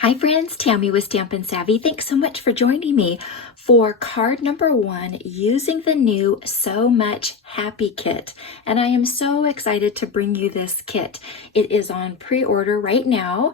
Hi friends, Tammy with Stampin' Savvy. Thanks so much for joining me for card number 1 using the new So Much Happy kit. And I am so excited to bring you this kit. It is on pre-order right now,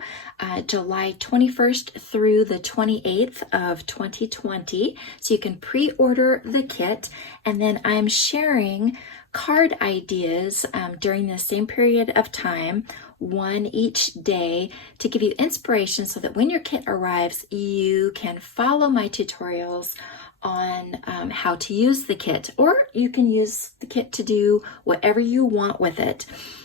July 21st through the 28th of 2020. So you can pre-order the kit, and then I'm sharing card ideas during the same period of time, one each day, to give you inspiration so that when your kit arrives, you can follow my tutorials on how to use the kit, or you can use the kit to do whatever you want with it.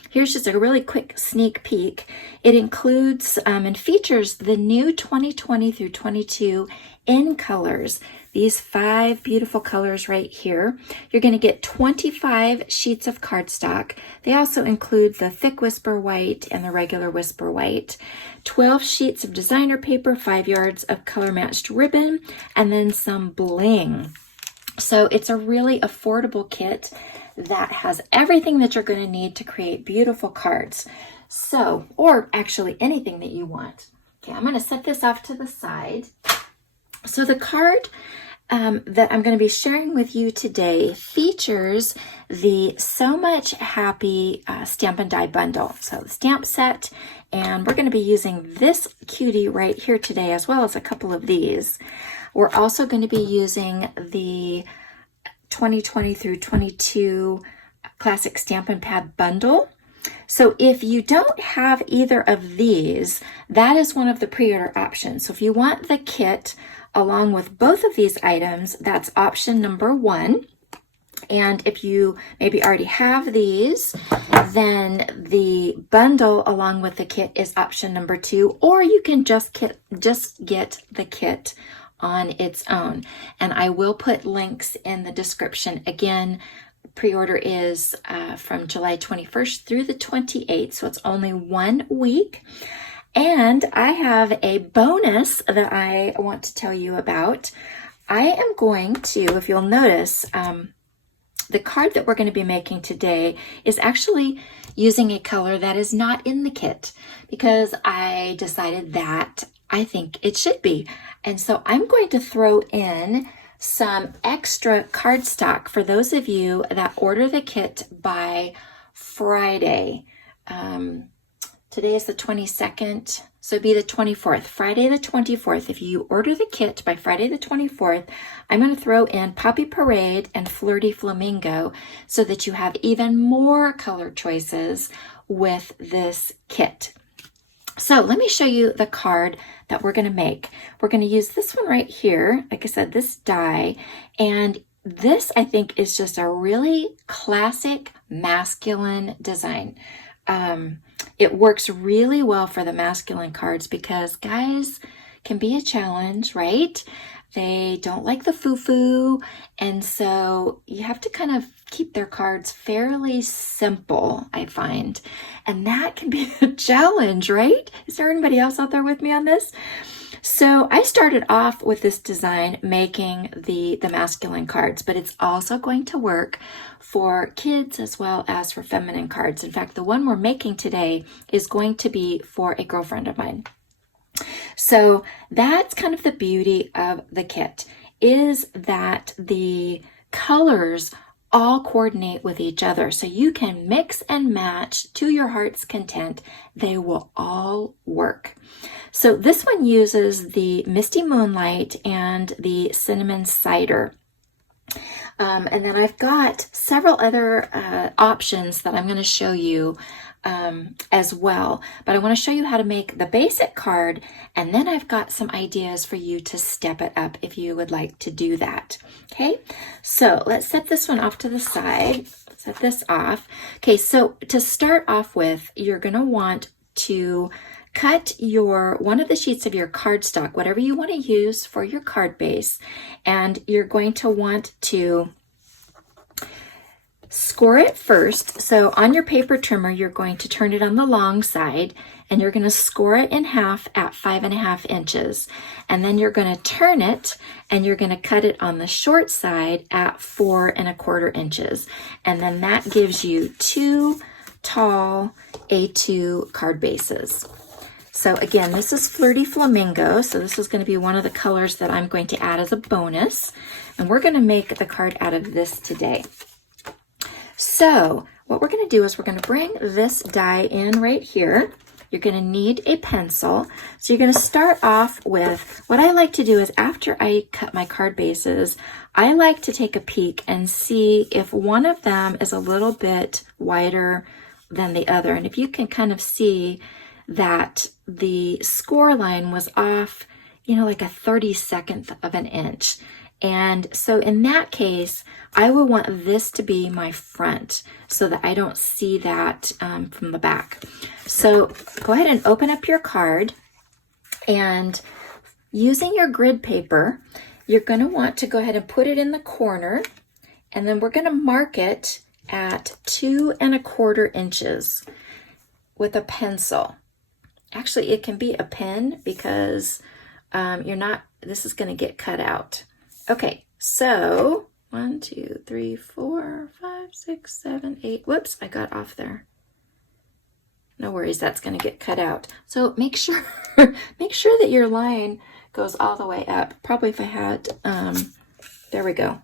Here's just a really quick sneak peek. It includes and features the new 2020 through 22 InColors. These 5 beautiful colors right here. You're going to get 25 sheets of cardstock. They also include the thick whisper white and the regular whisper white. 12 sheets of designer paper, 5 yards of color matched ribbon, and then some bling. So it's a really affordable kit that has everything that you're going to need to create beautiful cards. So, or actually anything that you want. Okay, I'm going to set this off to the side. So the card that I'm going to be sharing with you today features the So Much Happy Stamp and Die bundle. So the stamp set, and we're going to be using this cutie right here today, as well as a couple of these. We're also going to be using the 2020 through 22 Classic Stampin' Pad bundle. So if you don't have either of these, that is one of the pre-order options. So if you want the kit along with both of these items, that's option number 1. And if you maybe already have these, then the bundle along with the kit is option number 2, or you can just get the kit on its own. And I will put links in the description. Again, pre-order is from July 21st through the 28th, so it's only 1 week. And I have a bonus that I want to tell you about. I am going to, if you'll notice, the card that we're going to be making today is actually using a color that is not in the kit, because I decided that I think it should be. And so I'm going to throw in some extra cardstock for those of you that order the kit by Friday. Today is the 22nd, so it'd be the 24th. Friday the 24th. If you order the kit by Friday the 24th, I'm going to throw in Poppy Parade and Flirty Flamingo so that you have even more color choices with this kit. So let me show you the card that we're going to make. We're going to use this one right here. Like I said, this die. And this, I think, is just a really classic masculine design. It works really well for the masculine cards because guys can be a challenge, right? They don't like the foo-foo, and so you have to kind of keep their cards fairly simple, I find. And that can be a challenge, right? Is there anybody else out there with me on this? So I started off with this design making the masculine cards, but it's also going to work for kids as well as for feminine cards. In fact, the one we're making today is going to be for a girlfriend of mine. So that's kind of the beauty of the kit, is that the colors all coordinate with each other. So you can mix and match to your heart's content. They will all work. So this one uses the Misty Moonlight and the Cinnamon Cider. And then I've got several other options that I'm going to show you as well. But I want to show you how to make the basic card, and then I've got some ideas for you to step it up if you would like to do that. Okay, so let's set this one off to the side. Set this off. Okay, so to start off with, you're going to want to cut one of the sheets of your cardstock, whatever you want to use for your card base, and you're going to want to score it first. So on your paper trimmer, you're going to turn it on the long side, and you're going to score it in half at 5.5 inches. And then you're going to turn it, and you're going to cut it on the short side at 4.25 inches. And then that gives you 2 tall A2 card bases. So again, this is Flirty Flamingo. So this is going to be one of the colors that I'm going to add as a bonus. And we're going to make the card out of this today. So what we're going to do is we're going to bring this die in right here. You're going to need a pencil. So you're going to start off with, what I like to do is after I cut my card bases, I like to take a peek and see if one of them is a little bit wider than the other. And if you can kind of see that the score line was off, you know, like a 32nd of an inch. And so in that case, I will want this to be my front so that I don't see that from the back. So go ahead and open up your card, and using your grid paper, you're going to want to go ahead and put it in the corner, and then we're going to mark it at 2 1/4 inches with a pencil. Actually, it can be a pen because this is going to get cut out. Okay, so 1, 2, 3, 4, 5, 6, 7, 8. Whoops, I got off there. No worries, that's going to get cut out. So make sure that your line goes all the way up. Probably if I had, there we go.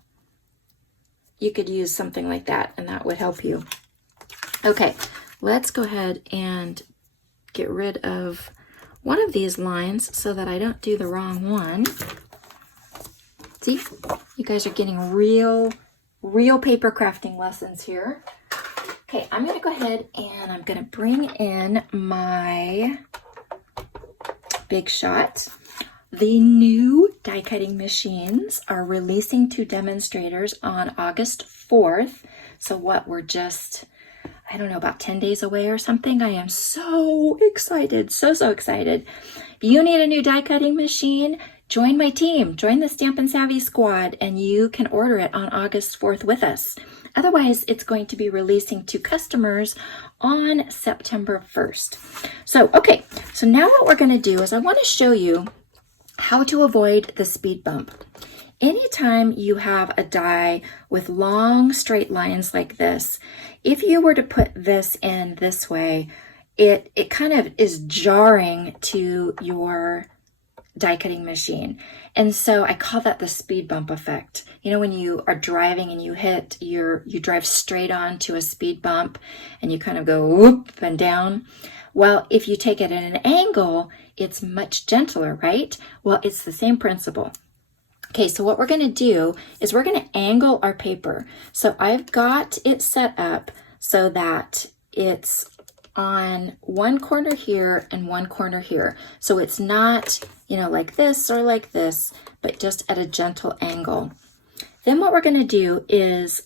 You could use something like that, and that would help you. Okay, let's go ahead and get rid of one of these lines so that I don't do the wrong one. See, you guys are getting real paper crafting lessons here. Okay, I'm going to go ahead and I'm going to bring in my Big Shot. The new die cutting machines are releasing to demonstrators on August 4th. So what, we're just, I don't know, about 10 days away or something. I am so excited, so excited. If you need a new die cutting machine, join my team, join the Stampin' Savvy squad, and you can order it on August 4th with us. Otherwise, it's going to be releasing to customers on September 1st. So, okay, so now what we're going to do is I want to show you how to avoid the speed bump. Anytime you have a die with long straight lines like this, if you were to put this in this way, it kind of is jarring to your die cutting machine. And so I call that the speed bump effect. You know, when you are driving and you drive straight on to a speed bump and you kind of go whoop and down. Well, if you take it at an angle, it's much gentler, right? Well, it's the same principle. Okay, so what we're going to do is we're going to angle our paper. So I've got it set up so that it's on one corner here and one corner here. So it's not, you know, like this or like this, but just at a gentle angle. Then what we're going to do is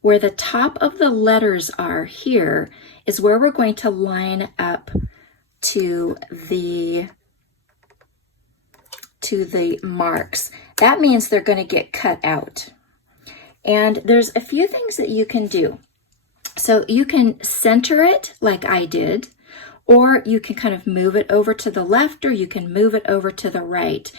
where the top of the letters are here is where we're going to line up to the marks. That means they're going to get cut out. And there's a few things that you can do. So you can center it like I did, or you can kind of move it over to the left, or you can move it over to the right.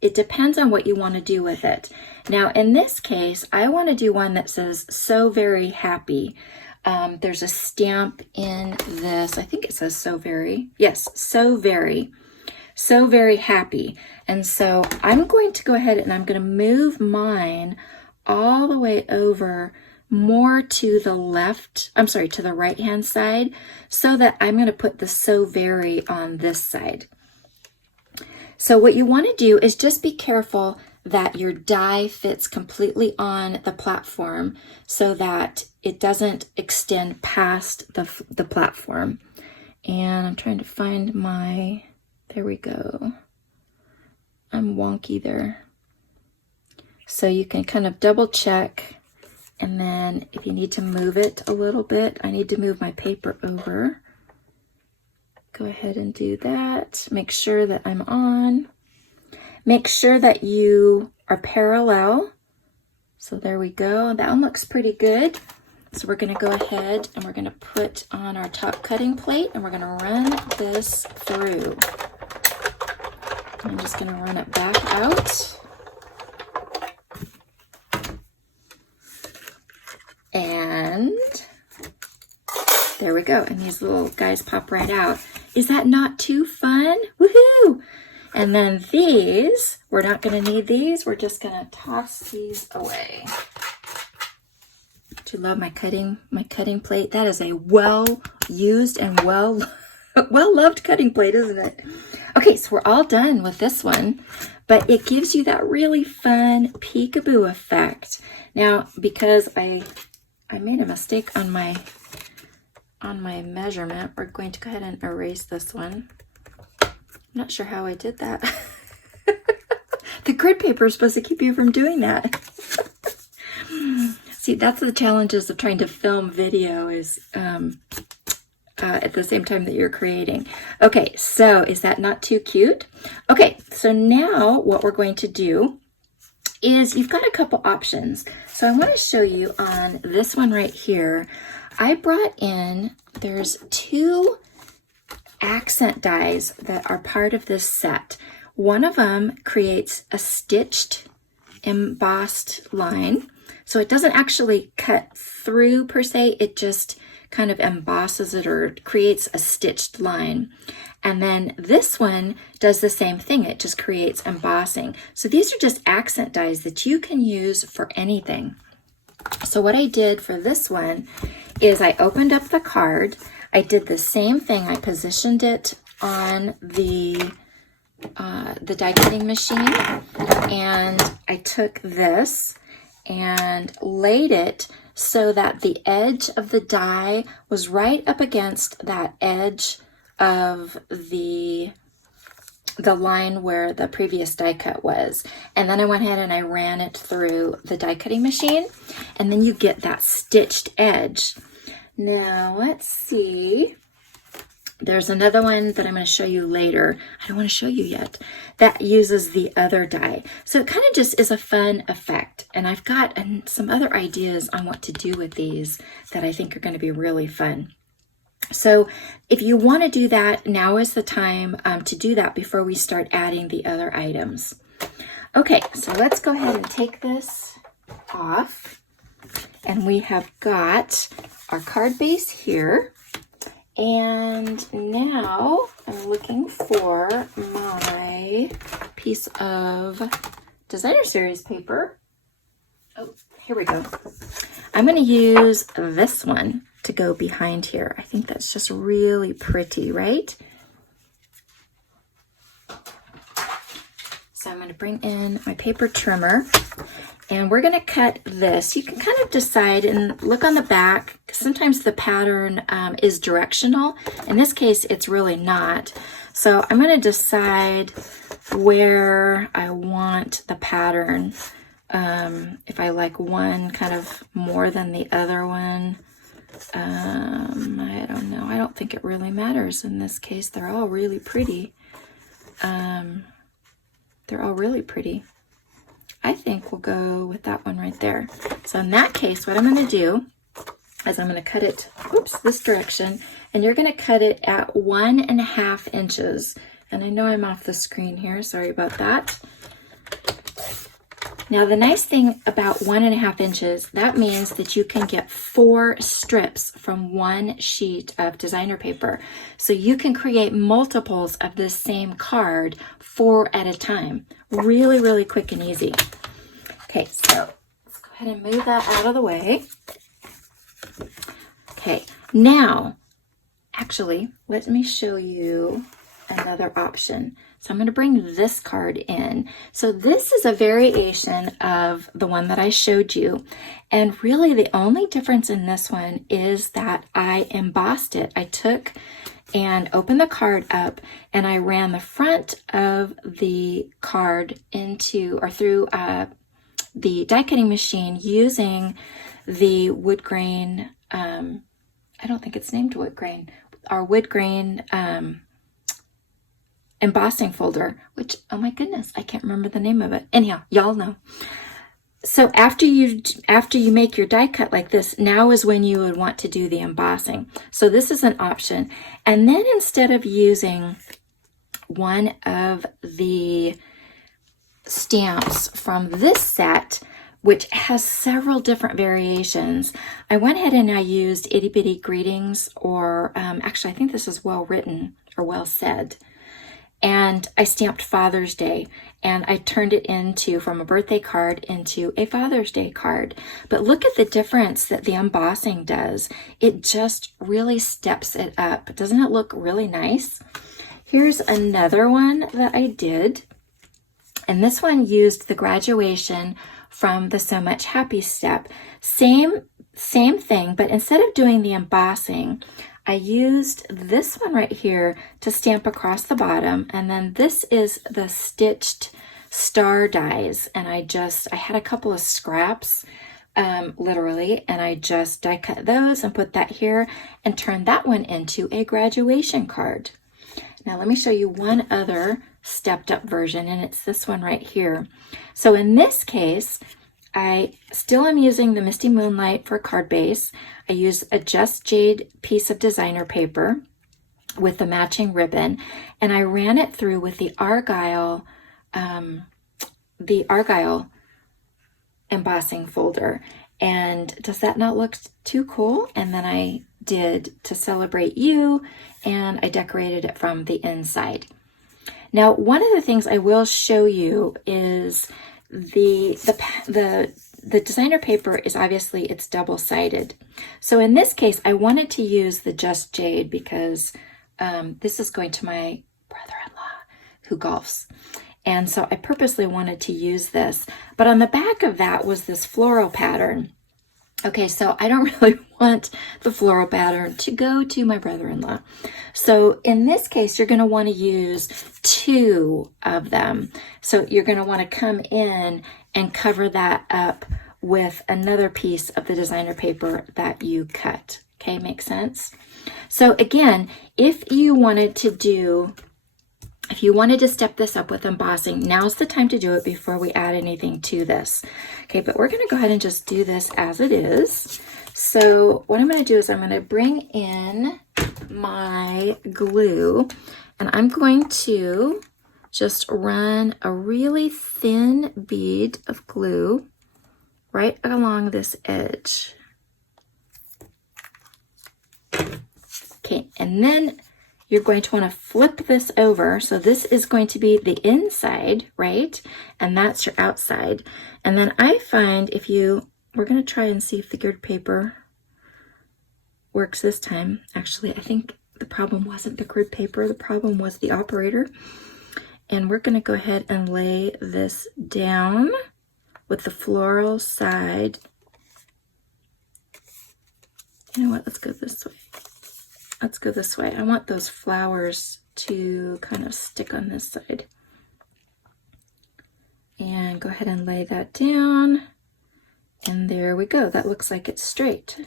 It depends on what you want to do with it. Now, in this case, I want to do one that says, "So very happy." There's a stamp in this. I think it says "so very." Yes, "so very happy." And so I'm going to go ahead and I'm going to move mine all the way over more to the left, to the right hand side, so that I'm going to put the "so very" on this side. So what you want to do is just be careful that your die fits completely on the platform so that it doesn't extend past the platform. And I'm trying to find there we go. I'm wonky there. So you can kind of double check, and then if you need to move it a little bit, I need to move my paper over. Go ahead and do that. Make sure that I'm on. Make sure that you are parallel. So there we go. That one looks pretty good. So we're going to go ahead and we're going to put on our top cutting plate, and we're going to run this through. I'm just going to run it back out. And there we go. And these little guys pop right out. Is that not too fun? Woohoo! And then these, we're not going to need these. We're just going to toss these away. Do you love my cutting plate? That is a well-used and well-loved cutting plate, isn't it? Okay, so we're all done with this one, but it gives you that really fun peekaboo effect. Now, because I made a mistake on my measurement, we're going to go ahead and erase this one. I'm not sure how I did that. The grid paper is supposed to keep you from doing that. See, that's the challenges of trying to film video is at the same time that you're creating. Okay, so is that not too cute? Okay, so now what we're going to do is you've got a couple options. So I want to show you on this one right here. I brought in, there's 2 accent dies that are part of this set. One of them creates a stitched embossed line. So it doesn't actually cut through per se, it just kind of embosses it or creates a stitched line. And then this one does the same thing, it just creates embossing. So these are just accent dies that you can use for anything. So what I did for this one is I opened up the card, I did the same thing, I positioned it on the die cutting machine, and I took this and laid it so that the edge of the die was right up against that edge of the line where the previous die cut was. And then I went ahead and I ran it through the die cutting machine, and then you get that stitched edge. Now let's see. There's another one that I'm going to show you later. I don't want to show you yet. That uses the other die. So it kind of just is a fun effect. And I've got some other ideas on what to do with these that I think are going to be really fun. So if you want to do that, now is the time to do that before we start adding the other items. Okay, so let's go ahead and take this off. And we have got our card base here. And now I'm looking for my piece of designer series paper. Oh, here we go. I'm going to use this one to go behind here. I think that's just really pretty, right? So I'm going to bring in my paper trimmer, and we're going to cut this. You can kind of decide and look on the back. Sometimes the pattern is directional. In this case, it's really not. So I'm going to decide where I want the pattern. If I like one kind of more than the other one. I don't know. I don't think it really matters in this case. They're all really pretty. They're all really pretty. I think we'll go with that one right there. So in that case, what I'm going to do is I'm going to cut it, oops, this direction, and you're going to cut it at 1.5 inches. And I know I'm off the screen here. Sorry about that. Now the nice thing about 1.5 inches, that means that you can get 4 strips from one sheet of designer paper. So you can create multiples of this same card 4 at a time. Really, really quick and easy. Okay, so let's go ahead and move that out of the way. Okay, now, actually, let me show you another option. So I'm going to bring this card in. So this is a variation of the one that I showed you. And really the only difference in this one is that I embossed it. I took and opened the card up and I ran the front of the card into or through the die cutting machine using the wood grain, I don't think it's named wood grain, our wood grain embossing folder, which, oh my goodness, I can't remember the name of it. Anyhow, y'all know. So after you make your die cut like this, now is when you would want to do the embossing. So this is an option. And then instead of using one of the stamps from this set, which has several different variations, I went ahead and I used Itty Bitty Greetings, or actually I think this is Well Written, or well said. And I stamped Father's Day, and I turned it into, from a birthday card into a Father's Day card. But look at the difference that the embossing does. It just really steps it up. Doesn't it look really nice? Here's another one that I did. And this one used the graduation from the So Much Happy step. Same thing, but instead of doing the embossing, I used this one right here to stamp across the bottom, and then this is the stitched star dies, and I had a couple of scraps, literally, and I just die cut those and put that here and turned that one into a graduation card. Now let me show you one other stepped up version, and it's this one right here. So in this case, I still am using the Misty Moonlight for card base. I use a Just Jade piece of designer paper with the matching ribbon, and I ran it through with the Argyle embossing folder. And does that not look too cool? And then I did To Celebrate You, and I decorated it from the inside. Now, one of the things I will show you is the designer paper is obviously, it's double-sided. So in this case, I wanted to use the Just Jade because this is going to my brother-in-law who golfs. And so I purposely wanted to use this. But on the back of that was this floral pattern. Okay, so I don't really want the floral pattern to go to my brother-in-law. So in this case, you're going to want to use 2 of them. So you're going to want to come in and cover that up with another piece of the designer paper that you cut. Okay, makes sense? So again, if you wanted to step this up with embossing, now's the time to do it before we add anything to this. Okay, but we're going to go ahead and just do this as it is. So what I'm going to do is I'm going to bring in my glue, and I'm going to just run a really thin bead of glue right along this edge. Okay, and then you're going to want to flip this over. So this is going to be the inside, right? And that's your outside. And then I find we're going to try and see if the grid paper works this time. Actually, I think the problem wasn't the grid paper. The problem was the operator. And we're going to go ahead and lay this down with the floral side. You know what? Let's go this way. Let's go this way. I want those flowers to kind of stick on this side. And go ahead and lay that down. And there we go. That looks like it's straight.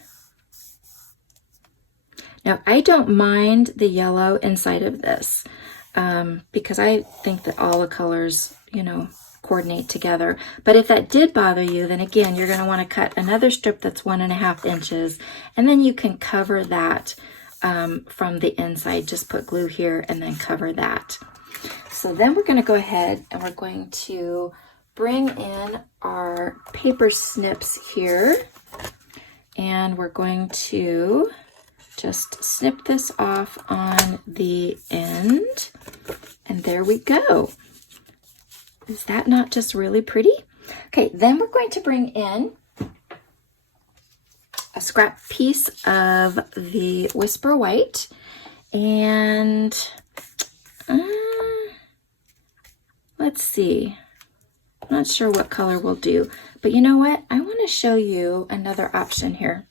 Now, I don't mind the yellow inside of this because I think that all the colors, coordinate together. But if that did bother you, then again, you're going to want to cut another strip that's 1.5 inches, and then you can cover that from the inside. Just put glue here and then cover that. So then we're going to go ahead and we're going to bring in our paper snips here, and we're going to just snip this off on the end, and there we go. Is that not just really pretty? Okay, then we're going to bring in a scrap piece of the Whisper White, and let's see. I'm not sure what color we'll do, but you know what? I want to show you another option here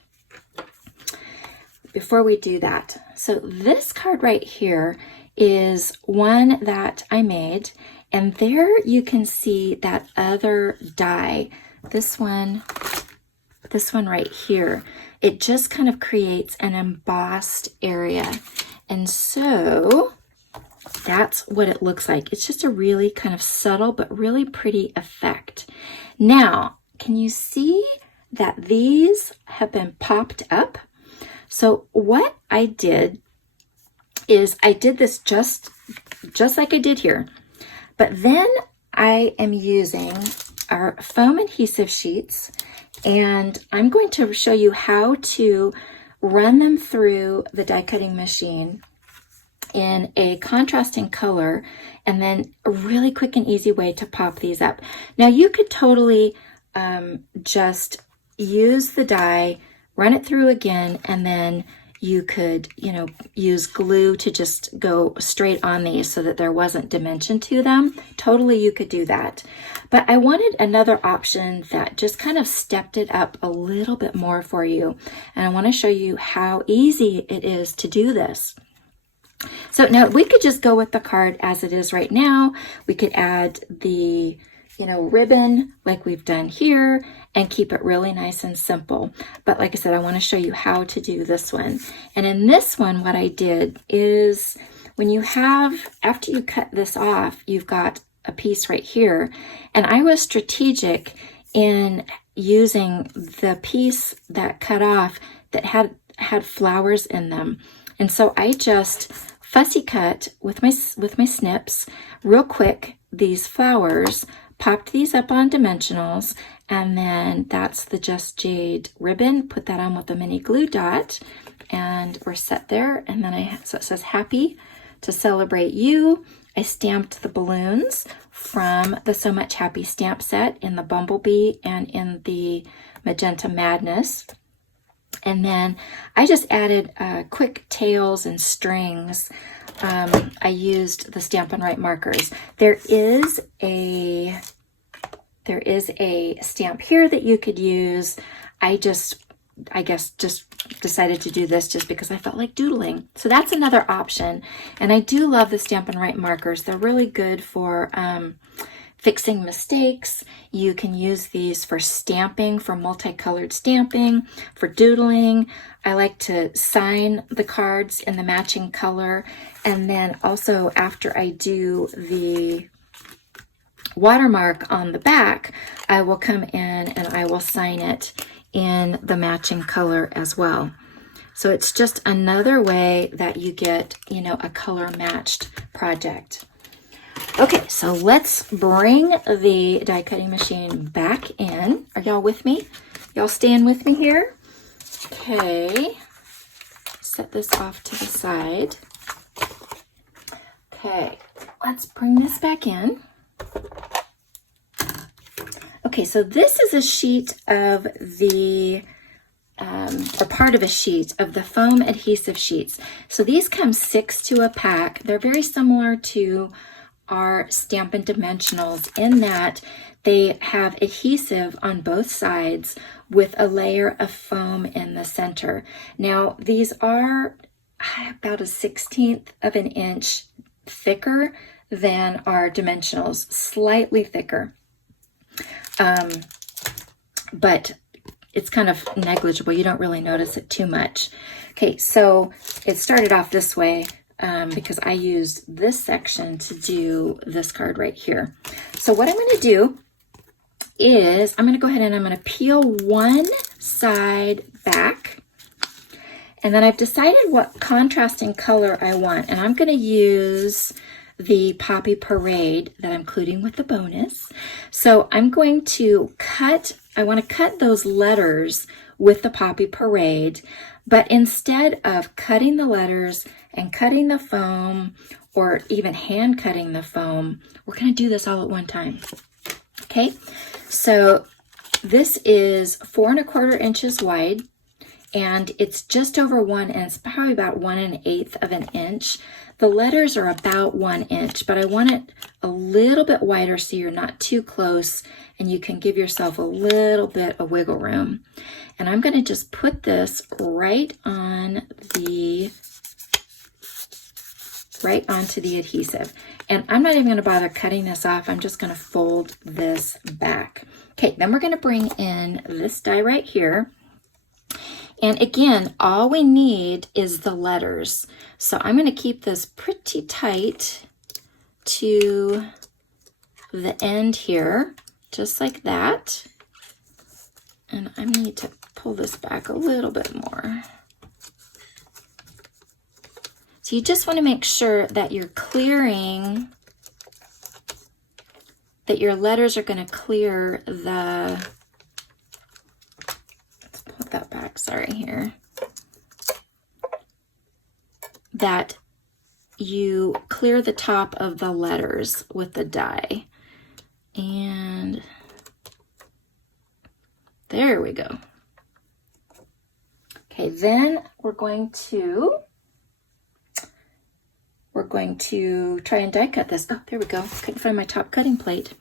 before we do that. So this card right here is one that I made, and there you can see that other die. This one right here. It just kind of creates an embossed area. And so that's what it looks like. It's just a really kind of subtle but really pretty effect. Now, can you see that these have been popped up? So what I did is I did this just like I did here. But then I am using our foam adhesive sheets, and I'm going to show you how to run them through the die cutting machine in a contrasting color, and then a really quick and easy way to pop these up. Now you could totally just use the die, run it through again, and then you could, use glue to just go straight on these so that there wasn't dimension to them. Totally, you could do that. But I wanted another option that just kind of stepped it up a little bit more for you. And I want to show you how easy it is to do this. So now we could just go with the card as it is right now. We could add the ribbon like we've done here and keep it really nice and simple. But like I said, I want to show you how to do this one. And in this one, what I did is when you have, after you cut this off, you've got a piece right here. And I was strategic in using the piece that cut off that had flowers in them. And so I just fussy cut with my snips real quick these flowers, popped these up on dimensionals, and then that's the Just Jade ribbon. Put that on with a mini glue dot, and we're set there. And then so it says happy to celebrate you. I stamped the balloons from the So Much Happy stamp set in the Bumblebee and in the Magenta Madness. And then I just added quick tails and strings. I used the Stampin' Right markers. There is a stamp here that you could use. I guess just decided to do this just because I felt like doodling. So that's another option. And I do love the Stampin' Right markers. They're really good for fixing mistakes. You can use these for stamping, for multicolored stamping, for doodling. I like to sign the cards in the matching color. And then also after I do the watermark on the back, I will come in and I will sign it in the matching color as well. So it's just another way that you get, a color matched project. Okay, so let's bring the die cutting machine back in. Are y'all with me? Y'all staying with me here? Okay, set this off to the side. Okay, let's bring this back in. Okay, so this is a sheet of the, or part of a sheet of the foam adhesive sheets. So these come 6 to a pack. They're very similar to our Stampin' Dimensionals in that they have adhesive on both sides with a layer of foam in the center. Now, these are about 1/16 of an inch thicker than our Dimensionals, slightly thicker. But it's kind of negligible. You don't really notice it too much. Okay, so it started off this way because I used this section to do this card right here. So what I'm going to do is I'm going to go ahead and I'm going to peel one side back. And then I've decided what contrasting color I want. And I'm going to use the Poppy Parade that I'm including with the bonus. So I'm going to I want to cut those letters with the Poppy Parade, but instead of cutting the letters and cutting the foam or even hand cutting the foam, we're going to do this all at one time. Okay, so this is 4 1/4 inches wide, and it's just over 1, and it's probably about 1 1/8 of an inch. The letters are about 1 inch, but I want it a little bit wider so you're not too close and you can give yourself a little bit of wiggle room. And I'm going to just put this right onto the adhesive. And I'm not even going to bother cutting this off. I'm just going to fold this back. Okay, then we're going to bring in this die right here. And again, all we need is the letters. So I'm going to keep this pretty tight to the end here, just like that. And I need to pull this back a little bit more. So you just want to make sure that you're clearing, that your letters are going to clear the, let's put that back, sorry here, that you clear the top of the letters with the die. And there we go. Okay, then we're going to try and die cut this. Oh, there we go. Couldn't find my top cutting plate.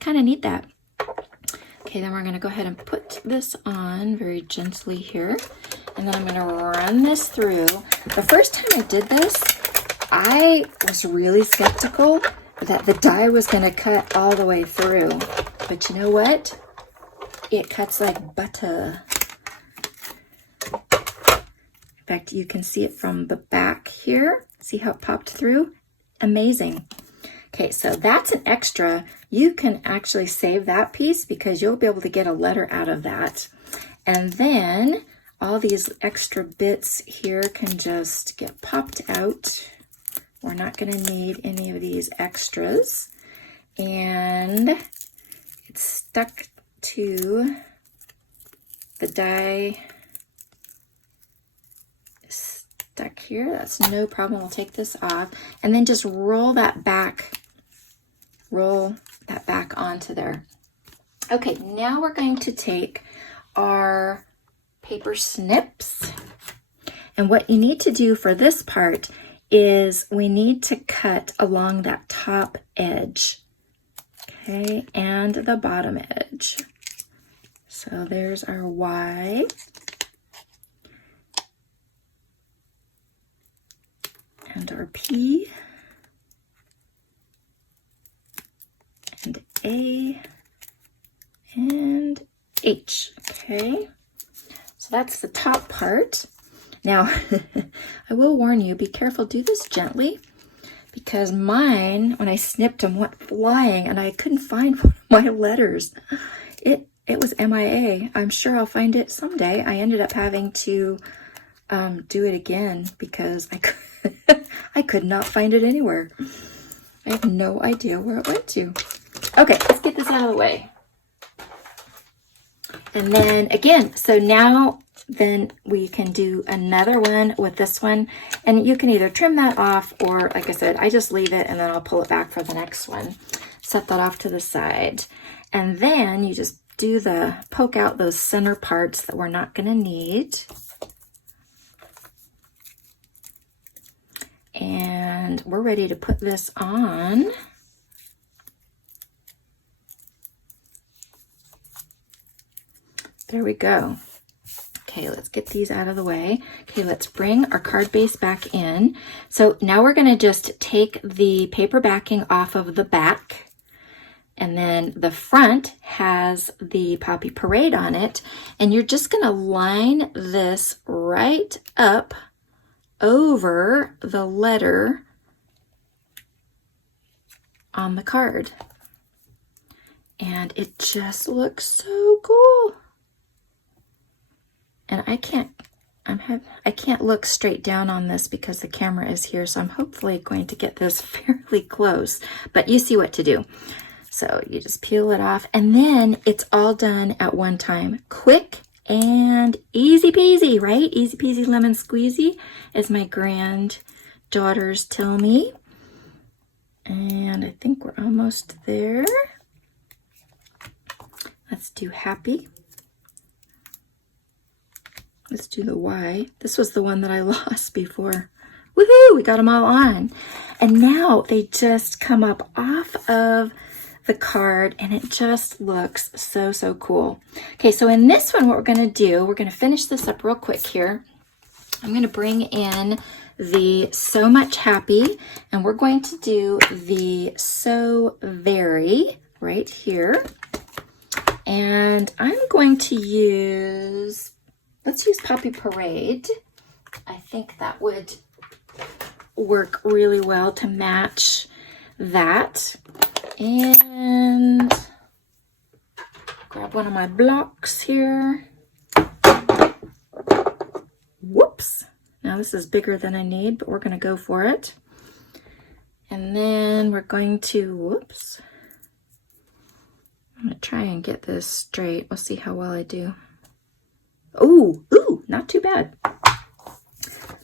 Kind of need that. Okay, then we're going to go ahead and put this on very gently here. And then I'm going to run this through. The first time I did this, I was really skeptical that the die was going to cut all the way through. But you know what? It cuts like butter. In fact, you can see it from the back here. See how it popped through? Amazing. Okay, so that's an extra. You can actually save that piece because you'll be able to get a letter out of that. And then all these extra bits here can just get popped out. We're not going to need any of these extras. And it's stuck to the die. Stuck here. That's no problem. We'll take this off. And then just roll that back onto there. Okay, now we're going to take our paper snips. And what you need to do for this part is we need to cut along that top edge, okay, and the bottom edge. So there's our Y. And our P. And A. And H, okay. So that's the top part. Now, I will warn you, be careful, do this gently, because mine, when I snipped them, went flying and I couldn't find one of my letters. It was MIA. I'm sure I'll find it someday. I ended up having to do it again because I could not find it anywhere. I have no idea where it went to. Okay, let's get this out of the way. And then again, so now then we can do another one with this one. And you can either trim that off or, like I said, I just leave it and then I'll pull it back for the next one. Set that off to the side. And then you just do poke out those center parts that we're not going to need. And we're ready to put this on. There we go. Okay, let's get these out of the way. Okay, let's bring our card base back in. So now we're going to just take the paper backing off of the back. And then the front has the Poppy Parade on it. And you're just going to line this right up over the letter on the card. And it just looks so cool. And I can't look straight down on this because the camera is here, so I'm hopefully going to get this fairly close, but you see what to do. So you just peel it off, and then it's all done at one time. Quick and easy peasy, right? Easy peasy lemon squeezy, as my granddaughters tell me. And I think we're almost there. Let's do happy. Let's do the Y. This was the one that I lost before. Woohoo! We got them all on. And now they just come up off of the card and it just looks so, so cool. Okay, so in this one, what we're going to do, we're going to finish this up real quick here. I'm going to bring in the So Much Happy, and we're going to do the So Very right here. And I'm going to use, let's use Poppy Parade. I think that would work really well to match that. And grab one of my blocks here. Whoops. Now this is bigger than I need, but we're going to go for it. And then we're going to, whoops. I'm going to try and get this straight. We'll see how well I do. Ooh, not too bad.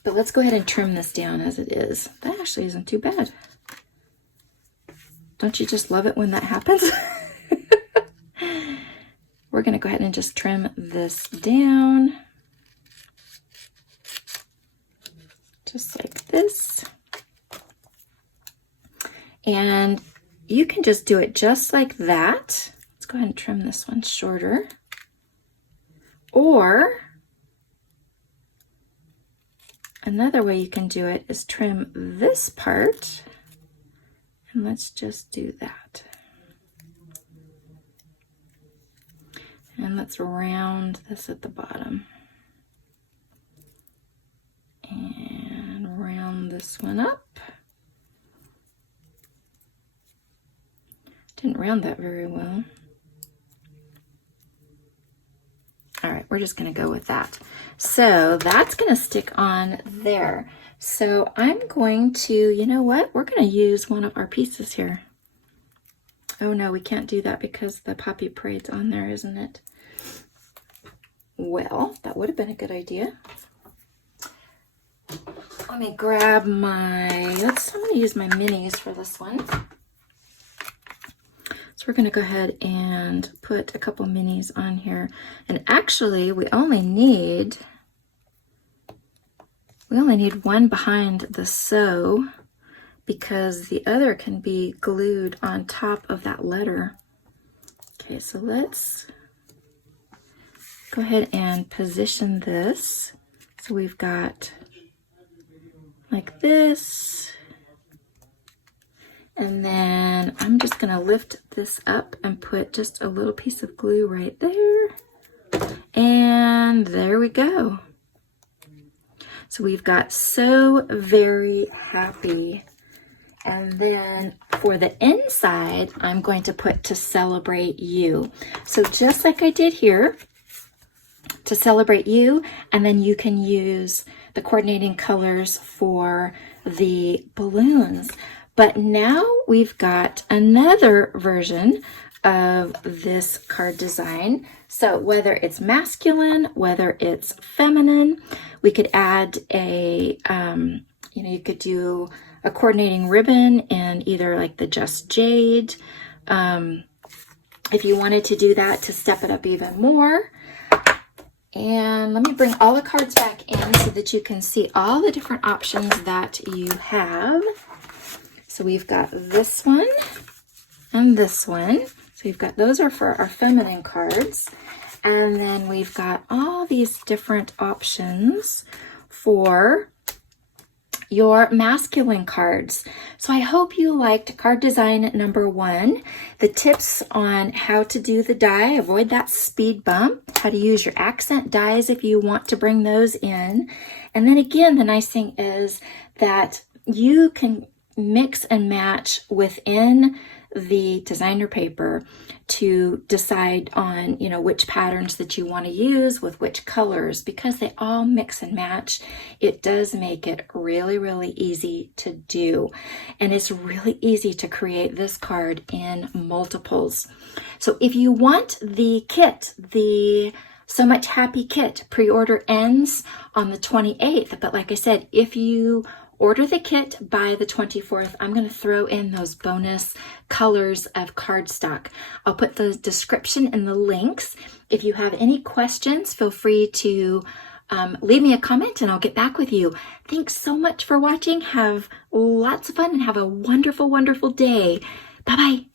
But let's go ahead and trim this down as it is. That actually isn't too bad. Don't you just love it when that happens? We're going to go ahead and just trim this down. Just like this. And you can just do it just like that. Let's go ahead and trim this one shorter. Or another way you can do it is trim this part. And let's just do that. And let's round this at the bottom. And round this one up. Didn't round that very well. All right, we're just gonna go with that. So that's gonna stick on there. So I'm going to, you know what? We're gonna use one of our pieces here. Oh no, we can't do that because the poppy parade's on there, isn't it? Well, that would have been a good idea. Let me grab my, I'm gonna use my minis for this one. So we're gonna go ahead and put a couple minis on here. And actually, we only need one behind the sew because the other can be glued on top of that letter. Okay, so let's go ahead and position this. So we've got like this. And then I'm just gonna lift this up and put just a little piece of glue right there. And there we go. So we've got So Very Happy. And then for the inside, I'm going to put To Celebrate You. So just like I did here, To Celebrate You, and then you can use the coordinating colors for the balloons. But now we've got another version of this card design. So whether it's masculine, whether it's feminine, we could add a, you could do a coordinating ribbon in either like the Just Jade. If you wanted to do that to step it up even more. And let me bring all the cards back in so that you can see all the different options that you have. So we've got this one and this one. So we've got, those are for our feminine cards. And then we've got all these different options for your masculine cards. So I hope you liked card design number 1, the tips on how to do the die, avoid that speed bump, how to use your accent dies if you want to bring those in. And then again, the nice thing is that you can mix and match within the designer paper to decide on, which patterns that you want to use with which colors, because they all mix and match. It does make it really, really easy to do. And it's really easy to create this card in multiples. So if you want the kit, the So Much Happy kit, pre-order ends on the 28th. But like I said, if you order the kit by the 24th, I'm going to throw in those bonus colors of cardstock. I'll put the description and the links. If you have any questions, feel free to leave me a comment and I'll get back with you. Thanks so much for watching. Have lots of fun and have a wonderful, wonderful day. Bye-bye.